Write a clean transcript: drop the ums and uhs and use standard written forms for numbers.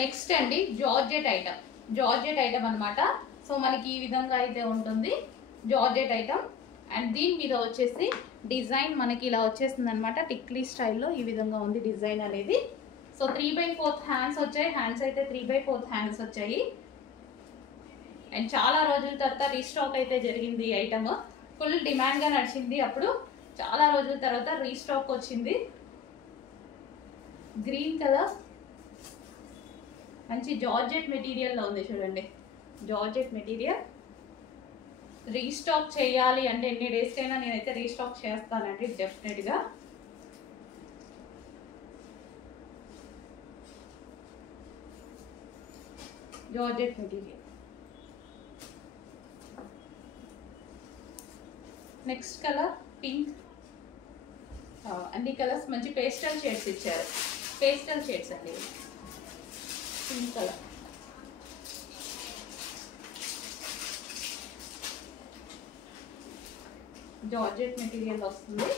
Next అండి georgette item అన్నమాట. So మనకి ఈ విధంగా అయితే ఉంటుంది జార్జెట్ ఐటమ్. అండ్ దీని మీద వచ్చేసి డిజైన్ మనకి ఇలా వచ్చేస్తుంది అనమాట. టిక్లీ స్టైల్లో ఈ విధంగా ఉంది డిజైన్ అనేది. సో 3/4 హ్యాండ్స్ వచ్చాయి. హ్యాండ్స్ అయితే 3/4 హ్యాండ్స్ వచ్చాయి. అండ్ చాలా రోజుల తర్వాత రీస్టాక్ అయితే జరిగింది ఈ ఐటమ్. ఫుల్ డిమాండ్గా నడిచింది అప్పుడు. చాలా రోజుల తర్వాత రీస్టాక్ వచ్చింది. గ్రీన్ కలర్ మంచి జార్జెట్ మెటీరియల్లో ఉంది చూడండి. జార్జెట్ మెటీరియల్ రీస్టాక్ చేయాలి అంటే ఎన్ని డేస్కైనా నేనైతే రీస్టాక్ చేస్తానండి డెఫినెట్గా. Georgette material. Next colour pink. అన్ని కలర్స్ మంచి పేస్టల్ షేడ్స్ ఇచ్చారు. పేస్టల్ షేడ్స్ అండి. పింక్ కలర్, జార్జెట్ మెటీరియల్ వస్తుంది.